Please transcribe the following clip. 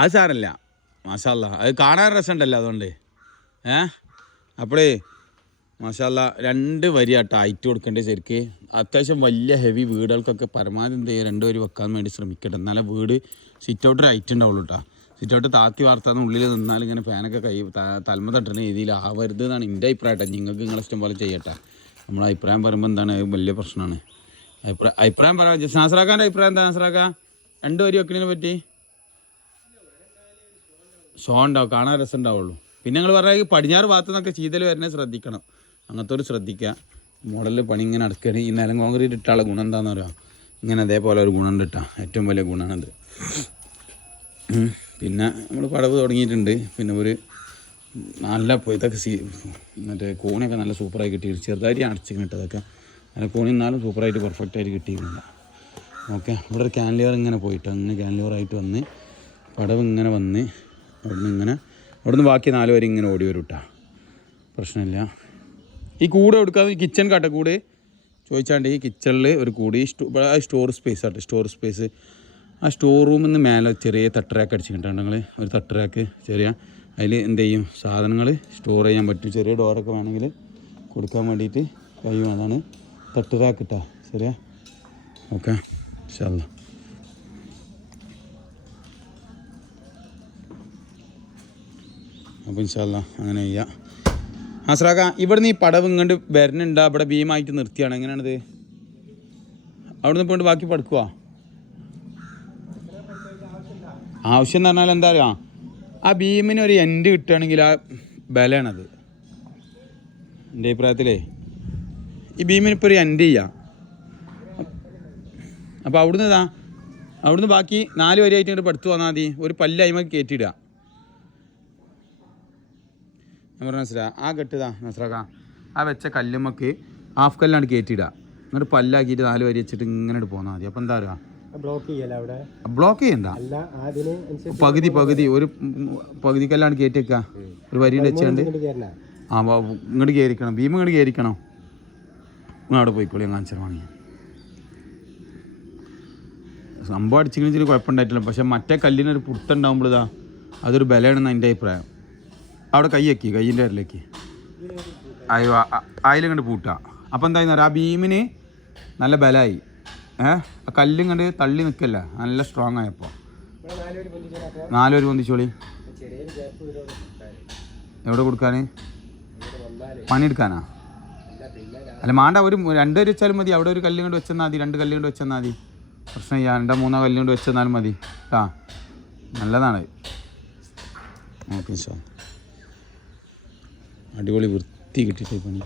അത് സാരല്ല, മാഷാ അല്ലാ, അത് കാണാൻ രസമുണ്ടല്ലോ അതുകൊണ്ട്. അപ്പോഴേ മാഷാ അല്ലാ 2 വരിയാട്ടോ ഹൈറ്റ് കൊടുക്കേണ്ടത്. ശരിക്ക് അത്യാവശ്യം വലിയ ഹെവി വീടുകൾക്കൊക്കെ പരമാവധി എന്ത് ചെയ്യുക 2 വരി വെക്കാൻ വേണ്ടി ശ്രമിക്കട്ടെ. എന്നാലേ വീട് സിറ്റ് ഔട്ടൊരു ഹൈറ്റ് ഉണ്ടാവുള്ളൂ കേട്ടോ. സിറ്റ് ഔട്ട് താത്തി വാർത്താന്ന് ഉള്ളിൽ നിന്നാൽ ഇങ്ങനെ ഫാനൊക്കെ തലമ തട്ടുന്ന രീതിയിൽ ആവരുത് എന്നാണ് എൻ്റെ അഭിപ്രായം. നിങ്ങൾക്ക് നിങ്ങളെ ഇഷ്ടം പോലെ ചെയ്യട്ടെ. നമ്മളെ അഭിപ്രായം പറയുമ്പോൾ എന്താണ് വലിയ പ്രശ്നമാണ്. അഭിപ്രായം പറയാം. നാസറാക്കാൻ്റെ അഭിപ്രായം എന്താ നാസറാക്ക? 2 വരി വെക്കണതിനെ പറ്റി ഷോ ഉണ്ടാവും, കാണാൻ രസം ഉണ്ടാവുള്ളൂ. പിന്നെ നിങ്ങൾ പറഞ്ഞാൽ പടിഞ്ഞാറ് ഭാഗത്തു നിന്നൊക്കെ ചീതൽ വരുന്നത് ശ്രദ്ധിക്കണം. അങ്ങനത്തെ ഒരു ശ്രദ്ധിക്കുക. മോഡലിൽ പണി ഇങ്ങനെ നടക്കുകയാണ്. ഈ നിലം കോൺക്രീറ്റ് ഇട്ടാളെ ഗുണം എന്താണെന്ന് പറയാം. ഇങ്ങനെ അതേപോലെ ഒരു ഗുണം ഇട്ടാൽ ഏറ്റവും വലിയ ഗുണമാണത്. പിന്നെ നമ്മൾ പടവ് തുടങ്ങിയിട്ടുണ്ട്. പിന്നെ ഒരു നല്ല ഇതൊക്കെ മറ്റേ കോണിയൊക്കെ നല്ല സൂപ്പറായി കിട്ടിയിട്ട് ചെറുതായിട്ട് അടച്ചിങ്ങനെ ഇട്ടതൊക്കെ നല്ല കോണി എന്നാലും സൂപ്പറായിട്ട് പെർഫെക്റ്റായിട്ട് കിട്ടിയിട്ടുണ്ട്. ഓക്കെ, ഇവിടെ ഒരു ക്യാൻലിവർ ഇങ്ങനെ പോയിട്ട് അങ്ങനെ ക്യാൻലിവറായിട്ട് വന്ന് പടവ് ഇങ്ങനെ വന്ന് അവിടുന്ന് ബാക്കി 4 വരെ ഇങ്ങനെ ഓടി വരും കേട്ടോ. പ്രശ്നമില്ല. ഈ കൂട് എടുക്കാതെ കിച്ചൺ കാട്ടെ കൂട് ചോദിച്ചാണ്ട് ഈ കിച്ചണിൽ ഒരു കൂടി സ്റ്റോർ സ്പേസ് ആട്ടെ. സ്റ്റോർ സ്പേസ് ആ സ്റ്റോർ റൂമിൽ നിന്ന് മേലെ ചെറിയ തട്ടറാക്ക് അടിച്ചിട്ടുണ്ടെങ്കിൽ നിങ്ങൾ ഒരു തട്ടറാക്ക് ചെറിയ അതിൽ എന്ത് ചെയ്യും സാധനങ്ങൾ സ്റ്റോർ ചെയ്യാൻ പറ്റും. ചെറിയ ഡോറൊക്കെ വേണമെങ്കിൽ കൊടുക്കാൻ വേണ്ടിയിട്ട് കഴിയും. അതാണ് തട്ടറാക്ക് ഇട്ടാ. ശരിയാ? ഓക്കെ, ഇൻഷാല്ലാ. അപ്പോൾ ഇൻഷാല്ലാ അങ്ങനെ ചെയ്യാം. നാസറാക്ക, ഇവിടുന്ന് ഈ പടവ് ഇങ്ങോട്ട് വരുന്നുണ്ട്. അവിടെ ഭീമായിട്ട് നിർത്തിയാണ്. എങ്ങനെയാണിത്? അവിടുന്ന് പോയിട്ട് ബാക്കി പടുക്കുക? ആവശ്യം എന്ന് പറഞ്ഞാൽ എന്താ പറയുക, ആ ഭീമിന് ഒരു എൻഡ് കിട്ടുകയാണെങ്കിൽ ആ ബലമാണത്. എൻ്റെ അഭിപ്രായത്തിലേ ഈ ഭീമിനിപ്പോൾ ഒരു എൻഡ് ചെയ്യാം. അപ്പോൾ അവിടുന്ന് ബാക്കി 4 വരിയായിട്ട് ഇങ്ങോട്ട് പടുത്തു വന്നാൽ മതി. ഒരു പല്ല് അതിമ കയറ്റിയിടുക. ഞാൻ പറഞ്ഞ മനസ്സിലാ? ആ കെട്ടുതാ നസ്രാക്ക, ആ വെച്ച കല്ലുമ്മക്ക് ഹാഫ് കല്ലാണ് കയറ്റിയിടുക. എന്നിട്ട് പല്ലാക്കിയിട്ട് 4 വരി വെച്ചിട്ട് ഇങ്ങനെ പോന്നാൽ മതി. അപ്പം എന്താ പറയുക, ബ്ലോക്ക് ചെയ്യണ്ട. പകുതി ഒരു പകുതി കല്ലാണ് കയറ്റി വെക്കുക. ഒരു വരി വെച്ചുകൊണ്ട് ഇങ്ങോട്ട് കയറിക്കണം. ഭീമ ഇങ്ങോട്ട് കയറിക്കണം. നിങ്ങൾ അവിടെ പോയിക്കോളി. ഞാൻ കാണിച്ചാൽ വാങ്ങി സംഭവം അടിച്ചിങ്ങനെ കുഴപ്പമുണ്ടായിട്ടില്ല. പക്ഷെ മറ്റേ കല്ലിനൊരു പുറത്തുണ്ടാകുമ്പോഴിതാ അതൊരു ബലമാണെന്ന് എൻ്റെ അഭിപ്രായം. അവിടെ കൈ വെക്കി, കയ്യിൻ്റെ അരലേക്ക് അതിലിങ്ങോട്ട് പൂട്ടുക. അപ്പോൾ എന്തായിരുന്നു ആ ഭീമിന് നല്ല ബലമായി. ആ കല്ലും കണ്ട് തള്ളി നിൽക്കല്ല, നല്ല സ്ട്രോങ് ആയപ്പോൾ 4 വരി പൊന്തിച്ചോളി. എവിടെ കൊടുക്കാൻ? പണിയെടുക്കാനാ? അല്ല മാണ്ട, ഒരു 2 വരി വെച്ചാലും മതി. അവിടെ ഒരു കല്ലും കൊണ്ട് വെച്ചെന്നാൽ മതി. 2 കല്ലും കൊണ്ട് വെച്ചെന്നാൽ മതി. പ്രശ്നം ചെയ്യാൻ 2-3 കല്ലും കൊണ്ട് വെച്ചെന്നാലും മതി. ആ നല്ലതാണ്. ഓക്കെ, അടിപൊളി വൃത്തി കിട്ടിയിട്ട് പണി.